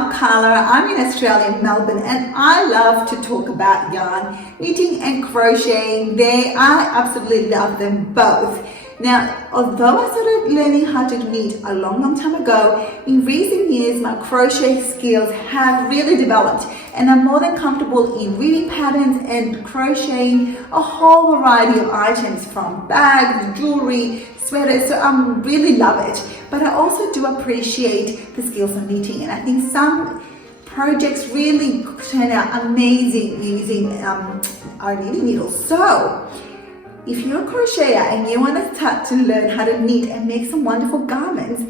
I'm Carla, I'm in Australia, Melbourne, and I love to talk about yarn, knitting and crocheting. I absolutely love them both. Now, although I started learning how to knit a long time ago, in recent years my crochet skills have really developed and I'm more than comfortable in reading patterns and crocheting a whole variety of items from bags, jewelry, sweaters, so I really love it. But I also do appreciate the skills of knitting, and I think some projects really turn out amazing using our knitting needles. So if you're a crocheter and you want to start to learn how to knit and make some wonderful garments,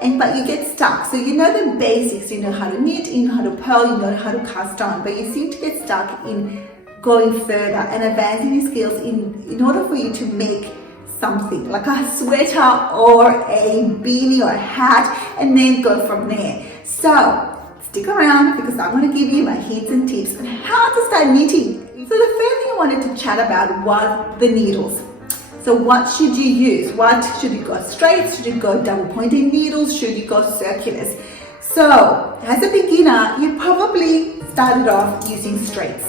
but you get stuck, so you know the basics, you know how to knit, you know how to purl, you know how to cast on, but you seem to get stuck in going further and advancing your skills in order for you to make something like a sweater or a beanie or a hat, and then go from there. So stick around because I'm going to give you my hints and tips on how to start knitting. So the first thing I wanted to chat about was the needles. So what should you use? What should you go straight? Should you go double pointed needles? Should you go circulars? So as a beginner, you probably started off using straights.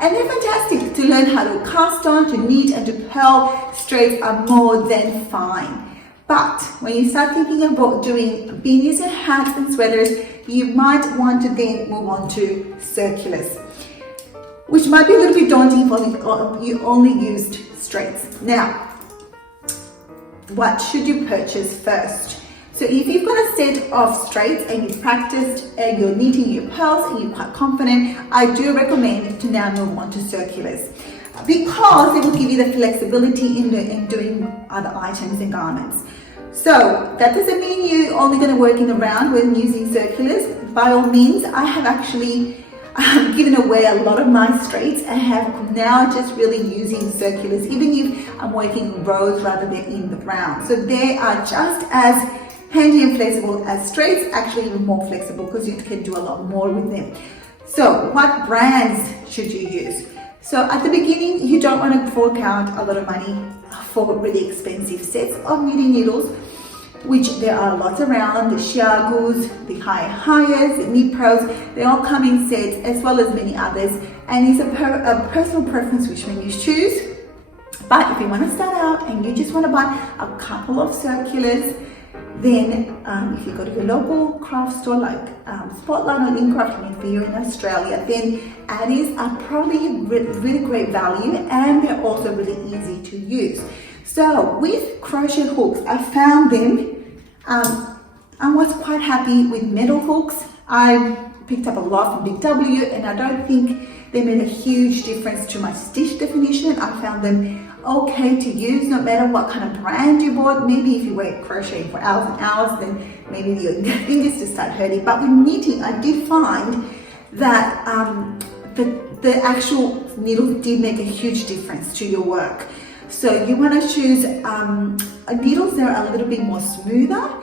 And they're fantastic to learn how to cast on, to knit and to purl. Straights are more than fine. But when you start thinking about doing beanies and hats and sweaters, you might want to then move on to circulars, which might be a little bit daunting if you only used straights. Now, what should you purchase first? So if you've got a set of straights and you've practiced and you're knitting your pearls and you're quite confident, I do recommend to now move on to circulars because it will give you the flexibility in doing other items and garments. So that doesn't mean you're only going to work in the round when using circulars. By all means, I have actually given away a lot of my straights and have now just really using circulars, even if I'm working in rows rather than in the round. So they are just as handy and flexible as straights, actually even more flexible because you can do a lot more with them. So what brands should you use? So at the beginning, you don't want to fork out a lot of money for really expensive sets of knitting needles, which there are lots around, the Xiaogus, the Hi-Hi's, the Knit Pros, they all come in sets as well as many others, and it's a personal preference which one you choose. But if you want to start out and you just want to buy a couple of circulars, then if you go to your local craft store like Spotlight or Lincraft, if you're in Australia, then Addies are probably really great value and they're also really easy to use. So with crochet hooks, I found them, I was quite happy with metal hooks. I picked up a lot from Big W and I don't think they made a huge difference to my stitch definition. I found them okay to use no matter what kind of brand you bought. Maybe if you were crocheting for hours and hours, then maybe your fingers just start hurting. But with knitting, I did find that the actual needles did make a huge difference to your work. So you want to choose needles that are a little bit more smoother,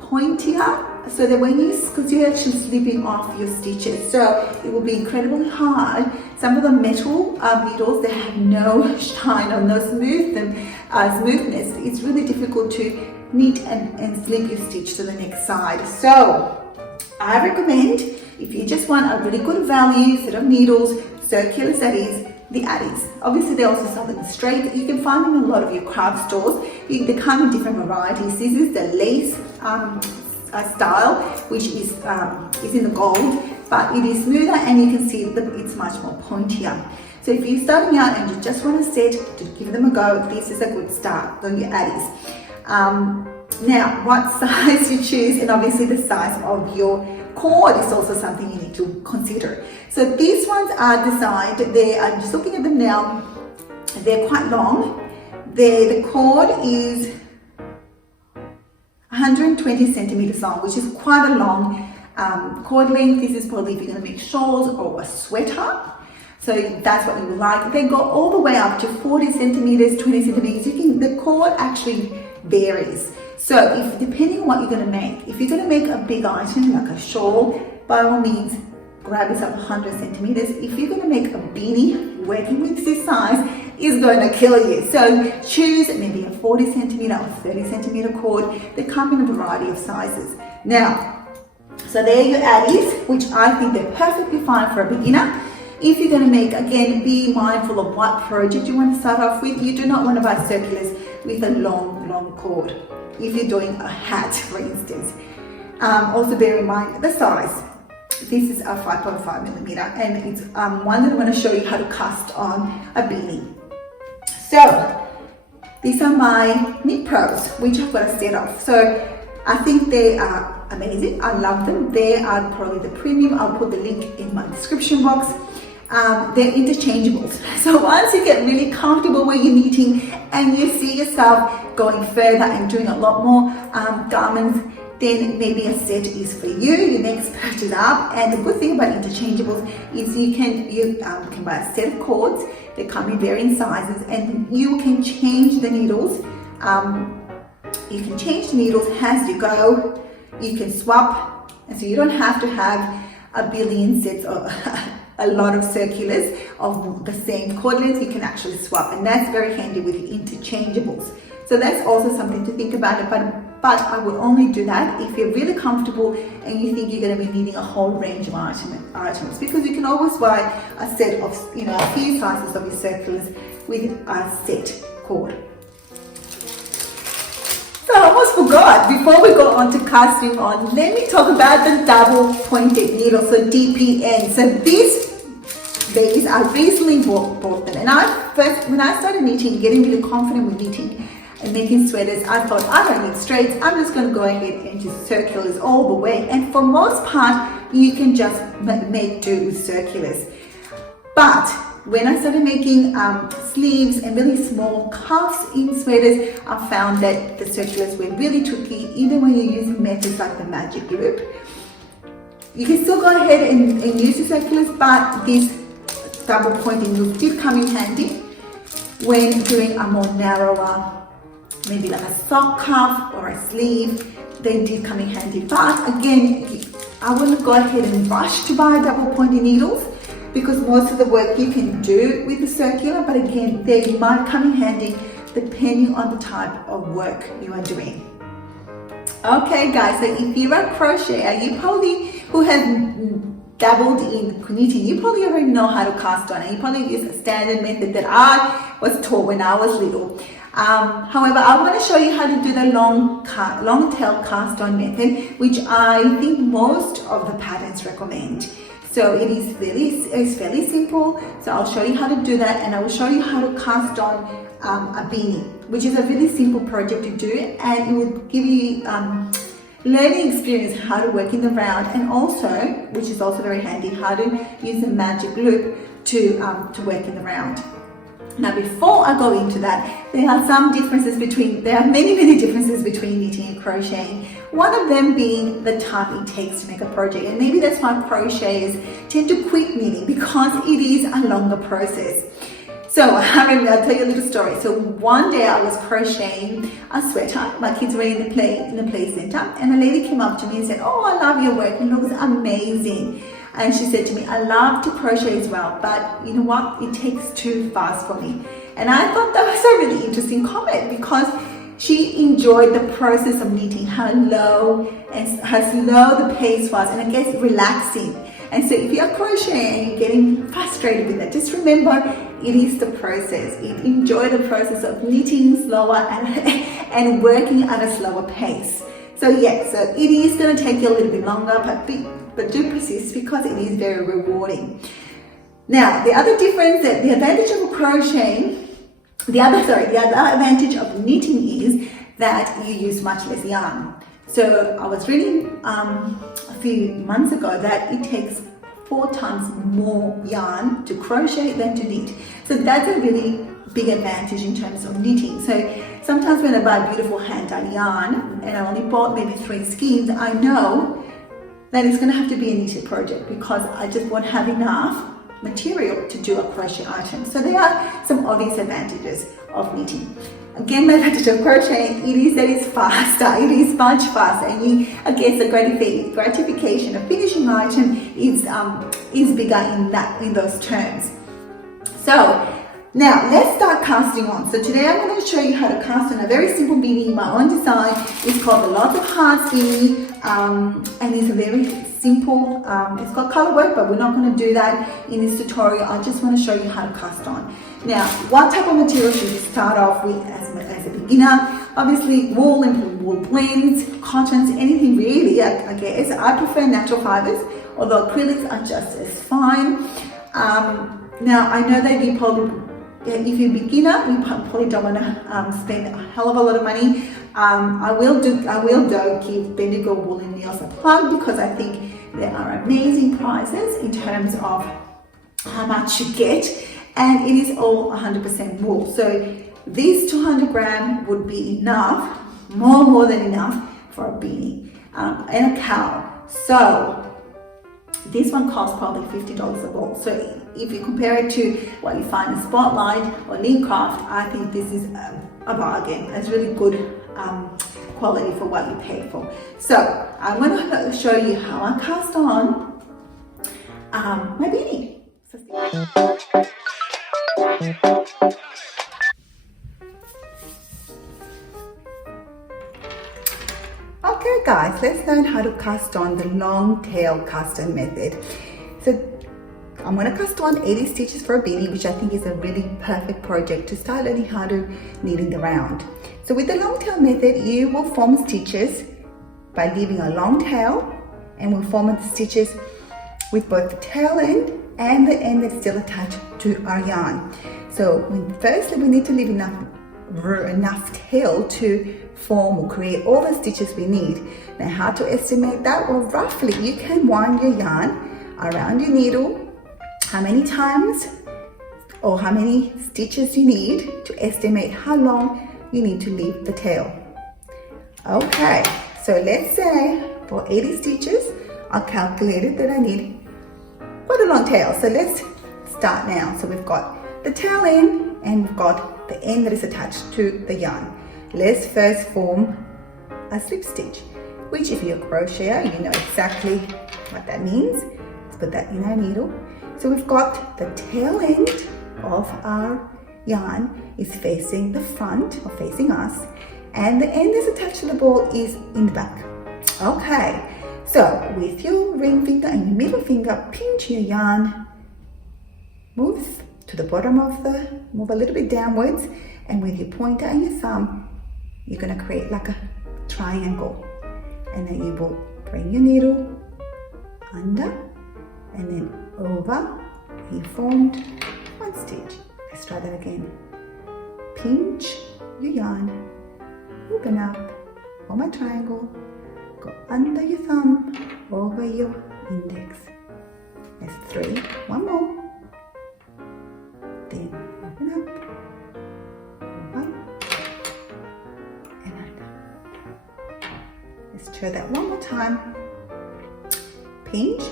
pointier, so that because you're actually slipping off your stitches, so it will be incredibly hard. Some of the metal needles, they have no shine or no smoothness. It's really difficult to knit and slip your stitch to the next side. So I recommend, if you just want a really good value set of needles, circulars, that is, the Addies. Obviously they also sell them straight. You can find them in a lot of your craft stores. They come in different varieties. This is the lace style, which is in the gold, but it is smoother and you can see that it's much more pointier. So if you're starting out and you just want a set to give them a go, this is a good start on your Addies. Now, what size you choose, and obviously the size of your cord is also something you need to consider. So these ones are designed, I'm just looking at them now, they're quite long. The cord is 120 centimeters long, which is quite a long cord length. This is probably if you're going to make shawls or a sweater. So that's what you would like. They go all the way up to 40 centimeters, 20 centimeters. The cord actually varies. So depending on what you're going to make, if you're going to make a big item like a shawl, by all means, grab yourself 100 centimeters. If you're going to make a beanie, working with this size is going to kill you. So choose maybe a 40 centimeter or 30 centimeter cord. They come in a variety of sizes. Now, So there are your addies, which I think they're perfectly fine for a beginner. If you're going to make, again, be mindful of what project you want to start off with. You do not want to buy circulars with a long cord if you're doing a hat, for instance. Also bear in mind the size. This is a 5.5 millimeter, and it's one that I want to show you how to cast on a beanie. So these are my Knit Pros, which I've got a set of. So I think they are amazing. I love them. They are probably the premium. I'll put the link in my description box. They're interchangeables. So once you get really comfortable where you're knitting and you see yourself going further and doing a lot more garments, then maybe a set is for you. Your next purchase up. And the good thing about interchangeables is you can buy a set of cords. They come in varying sizes, and you can change the needles. You can change the needles as you go. You can swap, and so you don't have to have a billion sets or a lot of circulars of the same cord length. You can actually swap, and that's very handy with interchangeables. So that's also something to think about. But I would only do that if you're really comfortable and you think you're going to be needing a whole range of items, because you can always buy a set of, a few sizes of your circulars with a set cord. So I almost forgot, before we go on to casting on, let me talk about the double pointed needle, so DPN. So these babies, I recently bought them, and when I started knitting, getting really confident with knitting and making sweaters, I thought, I don't need straights, I'm just going to go ahead and just circulars all the way. And for most part, you can just make do with circulars. But when I started making sleeves and really small cuffs in sweaters, I found that the circulars were really tricky, even when you're using methods like the magic loop. You can still go ahead and use the circulars, but these double pointing loops did come in handy when doing a more narrower, maybe like a sock cuff or a sleeve. They did come in handy. But again, I wouldn't go ahead and rush to buy double pointed needles, because most of the work you can do with the circular, but again, they might come in handy depending on the type of work you are doing. Okay guys, so if you're a crocheter, you probably, who has dabbled in knitting, you probably already know how to cast on, and you probably use a standard method that I was taught when I was little. However, I want to show you how to do the long tail cast on method, which I think most of the patterns recommend. So it is fairly simple. So I'll show you how to do that, and I will show you how to cast on a beanie, which is a really simple project to do, and it will give you learning experience how to work in the round, and also, which is also very handy, how to use the magic loop to work in the round. Now, before I go into that, there are many differences between knitting and crocheting. One of them being the time it takes to make a project, and maybe that's why crocheters tend to quit knitting, because it is a longer process. So I'll tell you a little story. So one day I was crocheting a sweater. My kids were in the play center, and a lady came up to me and said, "Oh, I love your work. It looks amazing." And she said to me, "I love to crochet as well, but you know what? It takes too fast for me." And I thought that was a really interesting comment, because she enjoyed the process of knitting, how slow the pace was, and I guess relaxing. And so if you're crocheting and you're getting frustrated with it, just remember, it is the process. Enjoy the process of knitting slower and working at a slower pace. So yeah, so it is going to take you a little bit longer, but do persist, because it is very rewarding. Now, the other advantage of crocheting, the other advantage of knitting is that you use much less yarn. So I was reading a few months ago that it takes 4 times more yarn to crochet than to knit. So that's a really big advantage in terms of knitting. So sometimes when I buy beautiful hand-dyed yarn and I only bought maybe 3 skeins, I know that it's going to have to be a knitted project, because I just won't have enough material to do a crochet item. So there are some obvious advantages of knitting. Again, my advantage of crocheting, it is that it's faster. It is much faster, and I guess the gratification of finishing an item is bigger in those terms. So Now, let's start casting on. So today I'm going to show you how to cast on a very simple beanie, my own design. It's called the Lots of Hearts beanie, and it's a very simple, it's got color work, but we're not going to do that in this tutorial. I just want to show you how to cast on. Now, what type of material should you start off with as a beginner? Obviously, wool and wool blends, cottons, anything really, I guess. I prefer natural fibers, although acrylics are just as fine. Now, I know that you probably, if you're a beginner, you probably don't want to spend a hell of a lot of money. I will though give Bendigo Woolen Needles a plug because I think there are amazing prices in terms of how much you get, and it is all 100% wool. So this 200 gram would be enough, more than enough for a beanie and a cowl. So this one costs probably $50 a ball. So if you compare it to what you find in Spotlight or Lincraft, I think this is a bargain. It's really good quality for what you pay for. So I'm going to show you how I cast on my beanie. Okay guys, let's learn how to cast on the long tail cast on method. So I'm going to cast on 80 stitches for a beanie, which I think is a really perfect project to start learning how to knit in the round. So with the long tail method, you will form stitches by leaving a long tail, and we'll form the stitches with both the tail end and the end that's still attached to our yarn. So firstly, we need to leave enough tail to form or create all the stitches we need. Now, how to estimate that? Well, roughly you can wind your yarn around your needle, how many times or how many stitches you need to estimate how long you need to leave the tail. Okay, so let's say for 80 stitches, I calculated that I need quite a long tail. So let's start now. So we've got the tail end and we've got the end that is attached to the yarn. Let's first form a slip stitch, which if you're a crocheter, you know exactly what that means. Let's put that in our needle. So we've got the tail end of our yarn is facing the front or facing us, and the end that's attached to the ball is in the back. Okay, so with your ring finger and your middle finger, pinch your yarn, move to the bottom of move a little bit downwards, and with your pointer and your thumb, you're going to create like a triangle, and then you will bring your needle under and then over, and you formed one stitch. Let's try that again. Pinch your yarn, open up, form a triangle, go under your thumb, over your index. That's 3. One more. Then open up, over, and under. Let's try that one more time. Pinch,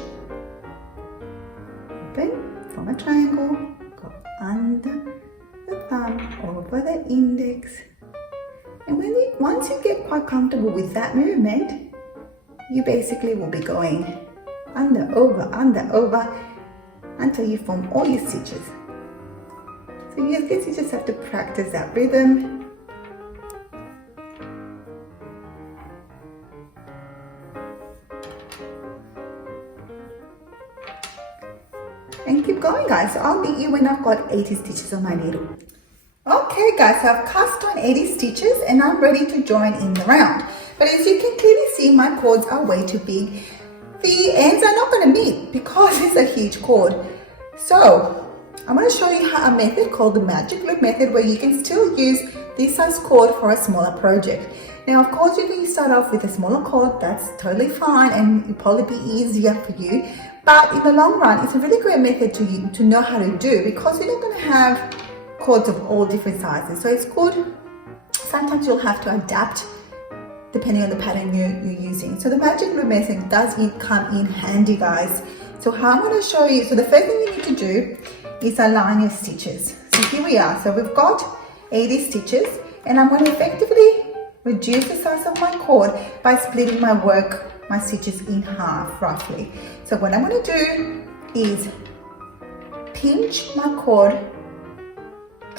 open, form a triangle, go under the thumb, over the index. And once you get quite comfortable with that movement, you basically will be going under, over, until you form all your stitches. So I guess you just have to practice that rhythm. And keep going guys. So I'll meet you when I've got 80 stitches on my needle. Okay guys, so I've cast on 80 stitches and I'm ready to join in the round. But as you can clearly see, my cords are way too big. The ends are not going to meet because it's a huge cord. So I'm going to show you a method called the magic loop method, where you can still use this size cord for a smaller project. Now of course you can start off with a smaller cord, that's totally fine, and it'll probably be easier for you. But in the long run, it's a really great method to know how to do, because you're not going to have cords of all different sizes. So it's good. Sometimes you'll have to adapt depending on the pattern you're using. So the magic loop method does come in handy guys. So how I'm going to show you, so the first thing you need to do is align your stitches. So here we are. So we've got 80 stitches, and I'm going to effectively reduce the size of my cord by splitting my stitches in half roughly. So what I'm going to do is pinch my cord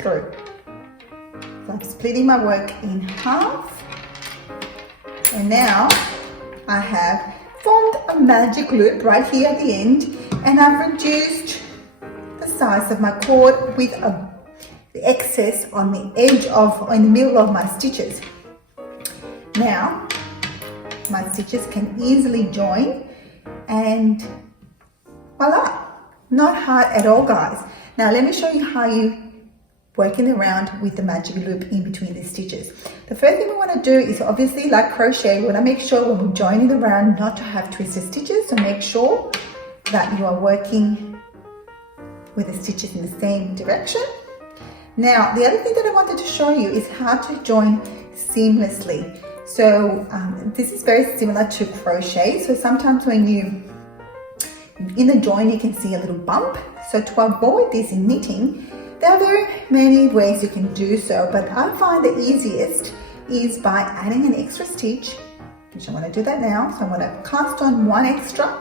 through. So I'm splitting my work in half, and now I have formed a magic loop right here at the end, and I've reduced the size of my cord with the excess on the edge of, in the middle of my stitches. Now my stitches can easily join, and voila, not hard at all, guys. Now let me show you how you working around with the magic loop in between the stitches. The first thing we want to do is, obviously, like crochet, we want to make sure when we're joining around not to have twisted stitches. So make sure that you are working with the stitches in the same direction. Now the other thing that I wanted to show you is how to join seamlessly. So this is very similar to crochet. So sometimes when you in the join, you can see a little bump. So to avoid this in knitting, there are very many ways you can do so, but I find the easiest is by adding an extra stitch, which I'm going to do that now. So I'm going to cast on one extra,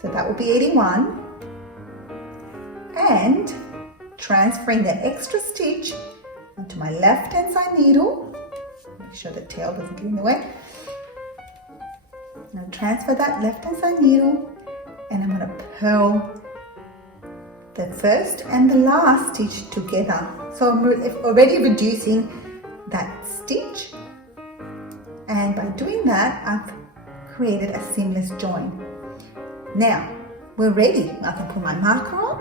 so that will be 81, and transferring the extra stitch onto my left hand side needle. Make sure the tail doesn't get in the way. I'm going to transfer that left hand side needle, and I'm going to purl the first and the last stitch together. So I'm already reducing that stitch, and by doing that I've created a seamless join. Now we're ready. I can put my marker on.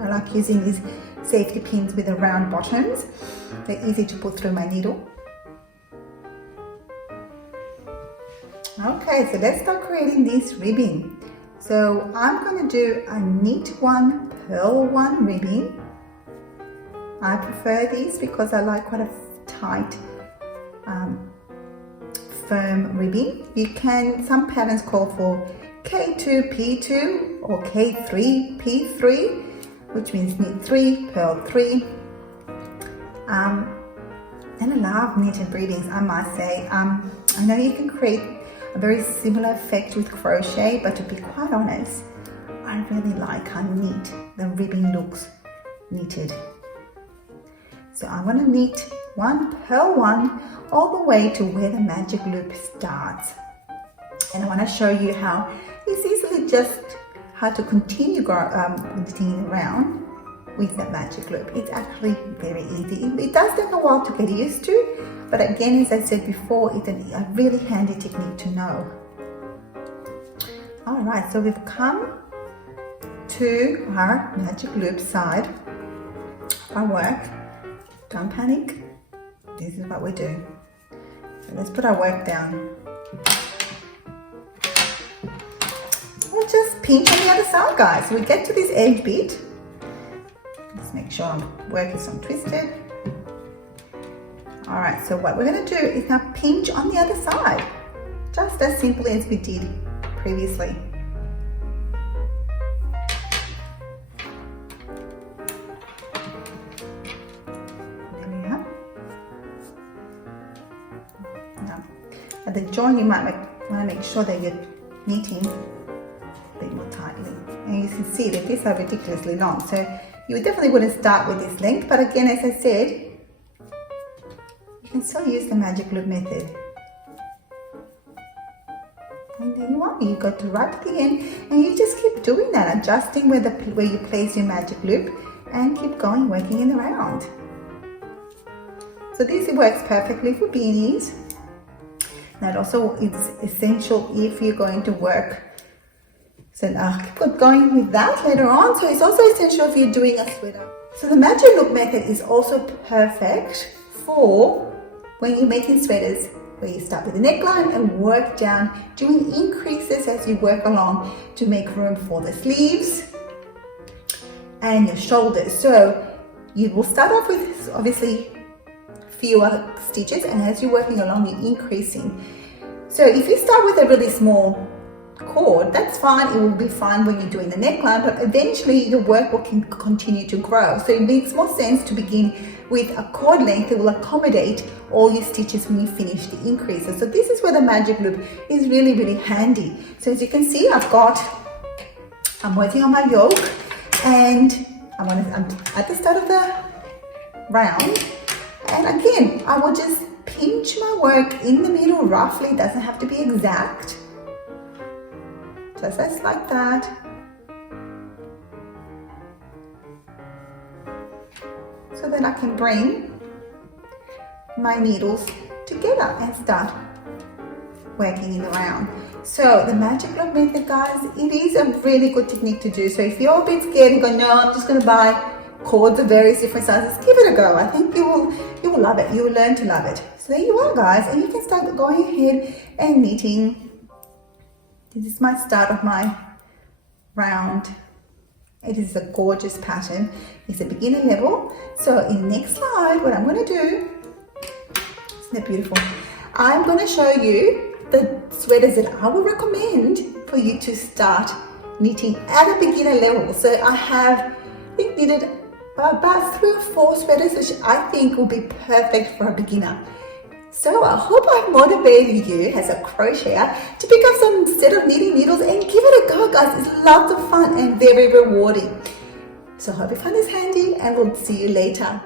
I like using these safety pins with the round bottoms. They're easy to put through my needle. Okay, so let's start creating this ribbing. So I'm going to do a knit one, purl one ribbing. I prefer these because I like quite a tight, firm ribbing. You can, some patterns call for K2P2 or K3P3, which means knit 3, purl 3. And I love knitted ribbings, I must say. I know you can create a very similar effect with crochet, but to be quite honest, I really like how neat the ribbing looks knitted. So I'm going to knit one, purl one, all the way to where the magic loop starts. And I want to show you how it's easily just how to continue knitting around with the magic loop. It's actually very easy. It does take a while to get used to, but again, as I said before, it's a really handy technique to know. All right, so we've come to our magic loop side of our work. Don't panic. This is what we do. So let's put our work down. We'll just pinch on the other side, guys. We get to this edge bit. Let's make sure our work is untwisted. All right, so what we're going to do is now pinch on the other side, just as simply as we did previously. There we are. Now, at the join, you might want to make sure that you're knitting a bit more tightly. And you can see that these are ridiculously long, so you definitely wouldn't start with this length, but again, as I said, you can still use the magic loop method. And there you are, you got to right at the end, and you just keep doing that, adjusting where you place your magic loop, and keep going, working in the round. So this works perfectly for beanies. That also is essential if you're going to work. So I'll keep going with that later on. So it's also essential if you're doing a sweater. So the magic loop method is also perfect for when you're making sweaters, where you start with the neckline and work down, doing increases as you work along to make room for the sleeves and your shoulders. So you will start off with obviously fewer stitches, and as you're working along, you're increasing. So if you start with a really small cord, that's fine, it will be fine when you're doing the neckline, but eventually your work will continue to grow. So it makes more sense to begin with a cord length that will accommodate all your stitches when you finish the increases. So this is where the magic loop is really, really handy. So as you can see, I'm working on my yoke, and I'm at the start of the round. And again, I will just pinch my work in the middle roughly. It doesn't have to be exact. Just like that. So that I can bring my needles together and start working in the round. So the magic lock method, guys, it is a really good technique to do. So if you're a bit scared and go, no, I'm just going to buy cords of various different sizes, give it a go. I think you will love it. You will learn to love it. So there you are, guys, and you can start going ahead and knitting. This is my start of my round. It is a gorgeous pattern. It's a beginner level. So in the next slide, what I'm going to do, isn't that beautiful? I'm going to show you the sweaters that I would recommend for you to start knitting at a beginner level. So I have, knitted about 3 or 4 sweaters which I think will be perfect for a beginner. So I hope I've motivated you as a crocheter to pick up some set of knitting needles and give it a go, guys. It's lots of fun and very rewarding. So I hope you find this handy, and we'll see you later.